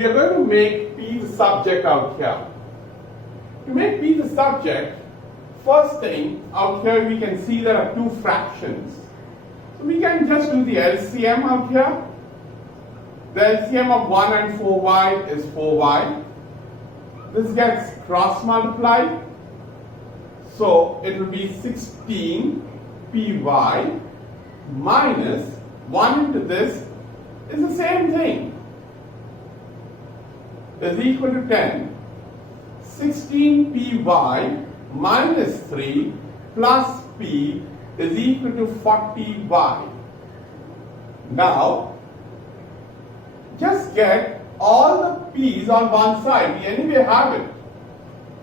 we are going to make P the subject out here. To make P the subject, first thing out here we can see there are two fractions. So we can just do the LCM out here. The LCM of 1 and 4y is 4y. This gets cross multiplied. So it will be 16py minus 1 into this is the same thing. Is equal to 10. 16py minus 3 plus p is equal to 40y. Now, just get all the p's on one side. We anyway have it.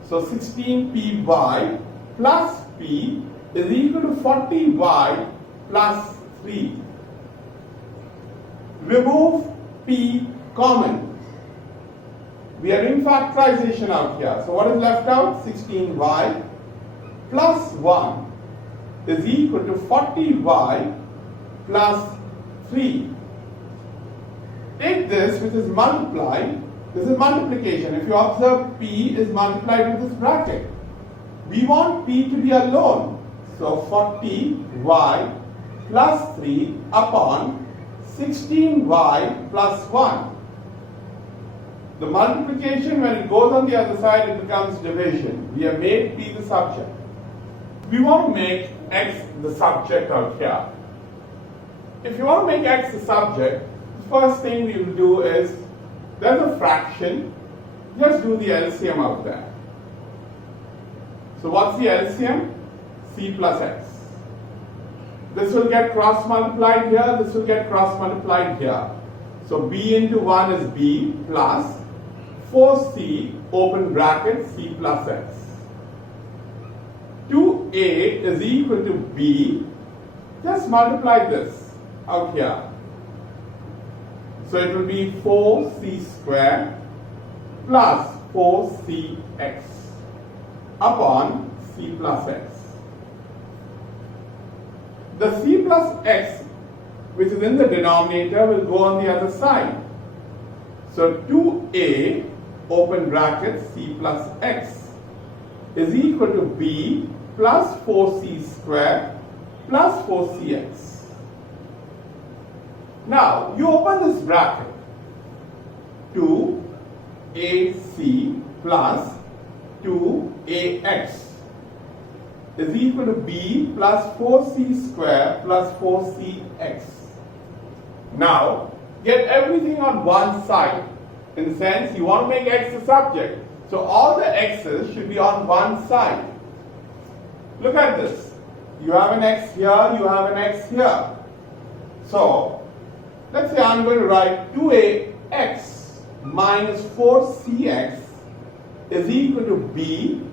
So 16py plus p is equal to 40y plus 3. Remove p common. We are doing factorization out here. So what is left out? 16y plus 1 is equal to 40y plus 3. Take this, which is multiplied. This is multiplication. If you observe, p is multiplied with this bracket. We want p to be alone. So 40y plus 3 upon 16y plus 1. The multiplication, when it goes on the other side, it becomes division. We have made p the subject. We want to make x the subject out here. If you want to make x the subject, the first thing we will do is, there's a fraction, just do the LCM out there. So what's the LCM? C plus x. This will get cross multiplied here, this will get cross multiplied here. So b into 1 is b plus 4c open bracket c plus x. 2a is equal to b. Just multiply this out here. So it will be 4c square plus 4cx upon c plus x. The c plus x, which is in the denominator, will go on the other side. So 2a open bracket c plus x is equal to b plus 4c square plus 4cx. Now, you open this bracket. 2ac plus 2ax is equal to b plus 4c square plus 4cx. Now, get everything on one side. In the sense, you want to make x the subject. So all the x's should be on one side. Look at this. You have an x here, you have an x here. So, let's say I'm going to write 2ax minus 4cx is equal to b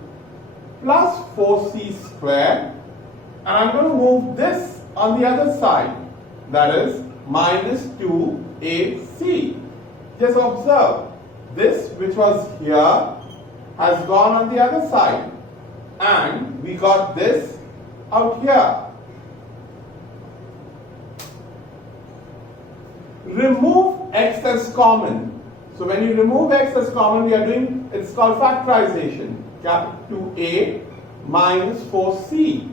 plus 4c square, and I'm going to move this on the other side, that is minus 2ac. Just observe, this which was here has gone on the other side, and we got this out here. Remove x as common. So when you remove x as common, we are doing, it's called factorization. Capital 2a minus 4c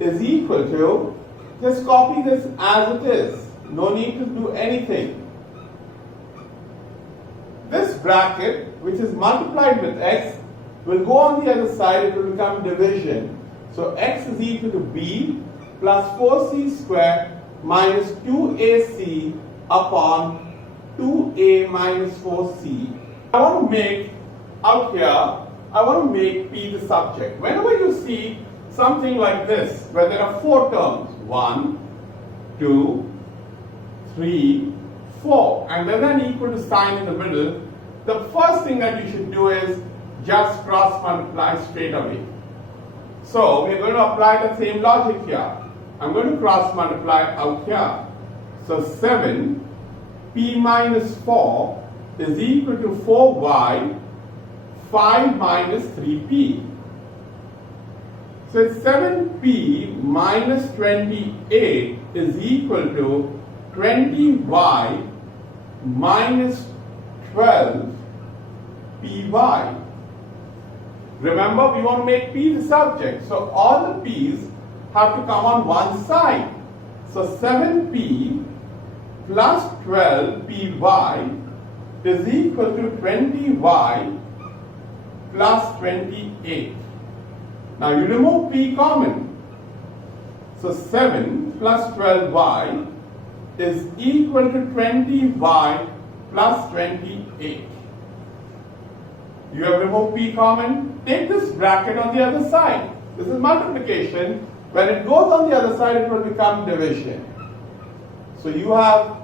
is equal to, just copy this as it is. No need to do anything. This bracket, which is multiplied with x, will go on the other side, it will become division. So x is equal to b plus 4c square minus 2ac upon 2a minus 4c. I want to make, out here, I want to make p the subject. Whenever you see something like this, where there are 4 terms, 1, 2, 3, 4, and there's an equal to sign in the middle, the first thing that you should do is just cross multiply straight away. So we're going to apply the same logic here. I'm going to cross multiply out here. So 7 p minus 4 is equal to 4y 5 minus 3p. So 7p minus 28 is equal to 20y minus 12 py. Remember, we want to make p the subject, so all the p's have to come on one side. So 7p plus 12py is equal to 20y plus 28. Now you remove p common. So 7 plus 12y is equal to 20y plus 28. You have removed p common. Take this bracket on the other side. This is multiplication. When it goes on the other side, it will become division. So you have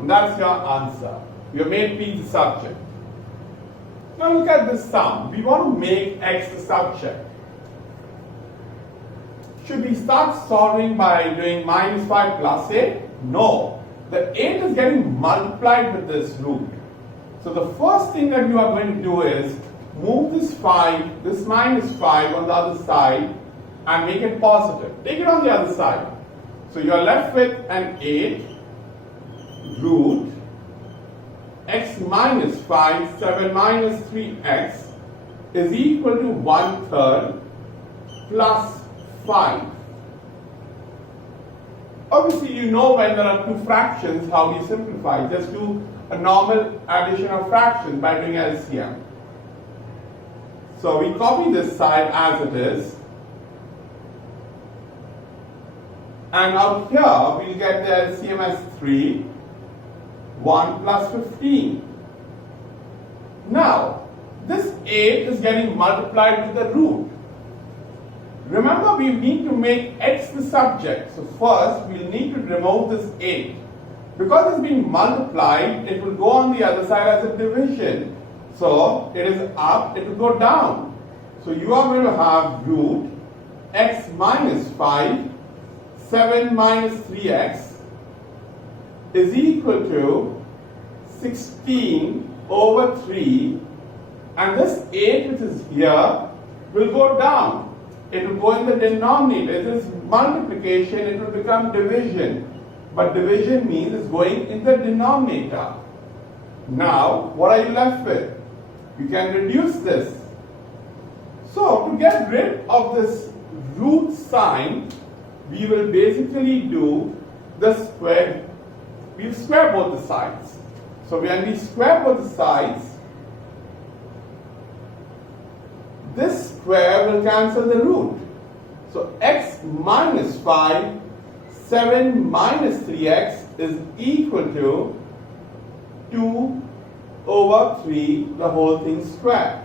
and that's your answer. You have made p the subject. Now look at this sum. We want to make x the subject. Should we start solving by doing minus 5 plus 8? No. The 8 is getting multiplied with this root. So the first thing that you are going to do is move this 5, this minus 5 on the other side and make it positive. Take it on the other side. So you are left with an 8 root x minus 5, 7 minus 3x is equal to 1/3 plus 5. Obviously, you know when there are two fractions, how do you simplify? Just do a normal addition of fractions by doing LCM. So we copy this side as it is. And out here, we'll get the LCM as 3, 1 plus 15. Now, this 8 is getting multiplied with the root. Remember, we need to make x the subject. So first, we'll need to remove this 8. Because it's being multiplied, it will go on the other side as a division. So it is up, it will go down. So you are going to have root x minus 5, 7 minus 3x is equal to 16 over 3, and this 8 which is here will go down. It will go in the denominator. It is multiplication, it will become division. But division means it's going in the denominator. Now, what are you left with? You can reduce this. So, to get rid of this root sign, we will basically do the square. We'll square both the sides. So, when we square both the sides, this square will cancel the root. So, x minus 5, 7 minus 3x is equal to 2 over 3, the whole thing squared.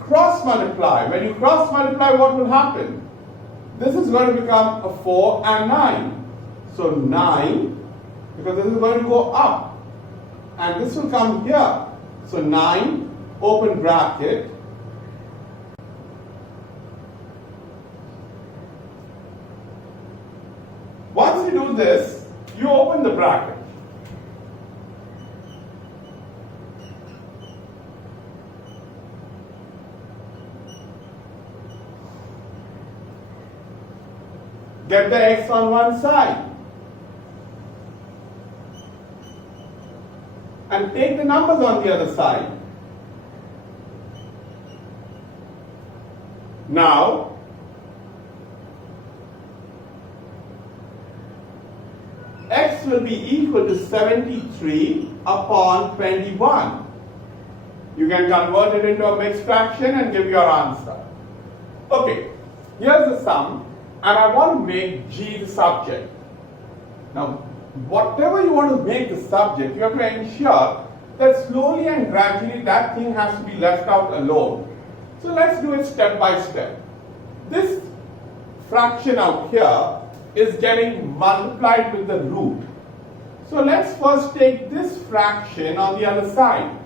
Cross multiply. When you cross multiply, what will happen? This is going to become a 4 and 9. So 9, because this is going to go up. And this will come here. So 9, open bracket. Once you do this, you open the bracket. Get the x on one side. And take the numbers on the other side. Now, x will be equal to 73 upon 21. You can convert it into a mixed fraction and give your answer. Okay, here's the sum, and I want to make g the subject. Now, whatever you want to make the subject, you have to ensure that slowly and gradually that thing has to be left out alone. So let's do it step by step. This fraction out here is getting multiplied with the root. So let's first take this fraction on the other side.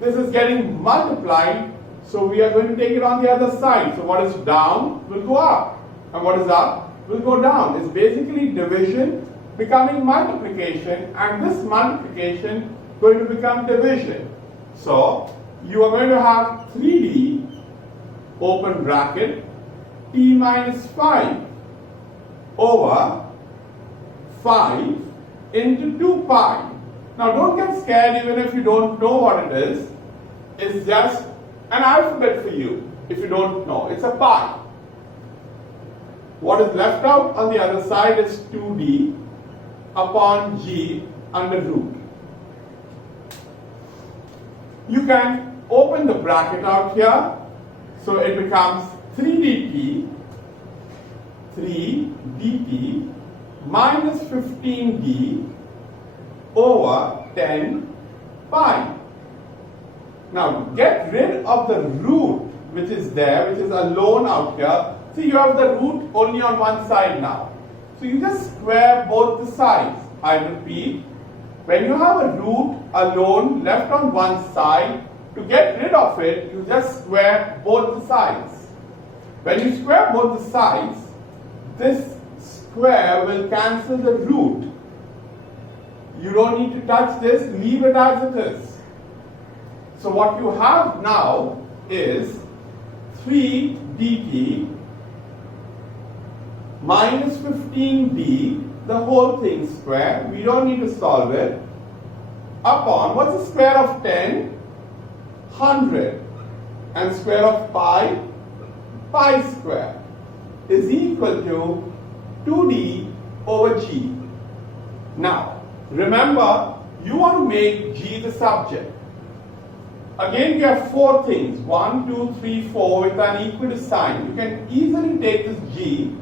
This is getting multiplied, so we are going to take it on the other side. So what is down will go up, and what is up will go down. It's basically division becoming multiplication, and this multiplication going to become division. So you are going to have 3d open bracket t minus 5 over 5 into 2 pi. Now don't get scared even if you don't know what it is. It's just an alphabet for you if you don't know. It's a pi. What is left out on the other side is 2d upon g under root. You can open the bracket out here. So it becomes 3 dt minus 15d over 10 pi. Now get rid of the root which is there, which is alone out here. See, you have the root only on one side now. So you just square both the sides. I repeat, when you have a root alone left on one side, to get rid of it, you just square both the sides. When you square both the sides, this square will cancel the root. You don't need to touch this, leave it as it is. So what you have now is 3 dt minus 15d, the whole thing square, we don't need to solve it, upon, what's the square of 10? 100. And square of pi? Pi square is equal to 2d over g. Now, remember, you want to make g the subject. Again, we have 4 things, 1, 2, 3, 4 with an equal sign. You can easily take this g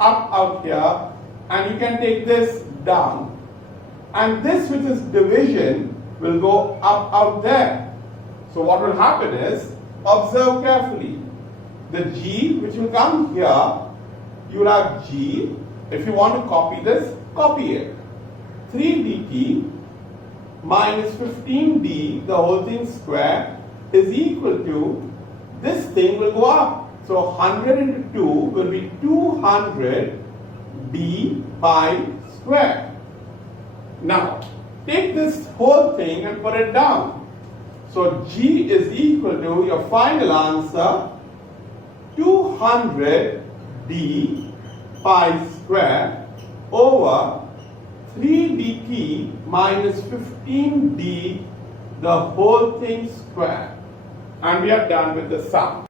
up out here and you can take this down. And this which is division will go up out there. So what will happen is, observe carefully. The g which will come here, you will have g. If you want to copy this, copy it. 3 dt minus 15d, the whole thing square, is equal to, this thing will go up. So 100 into 2 will be 200 d pi square. Now, take this whole thing and put it down. So g is equal to, your final answer, 200 d pi square over 3 dt minus 15d, the whole thing square. And we are done with the sum.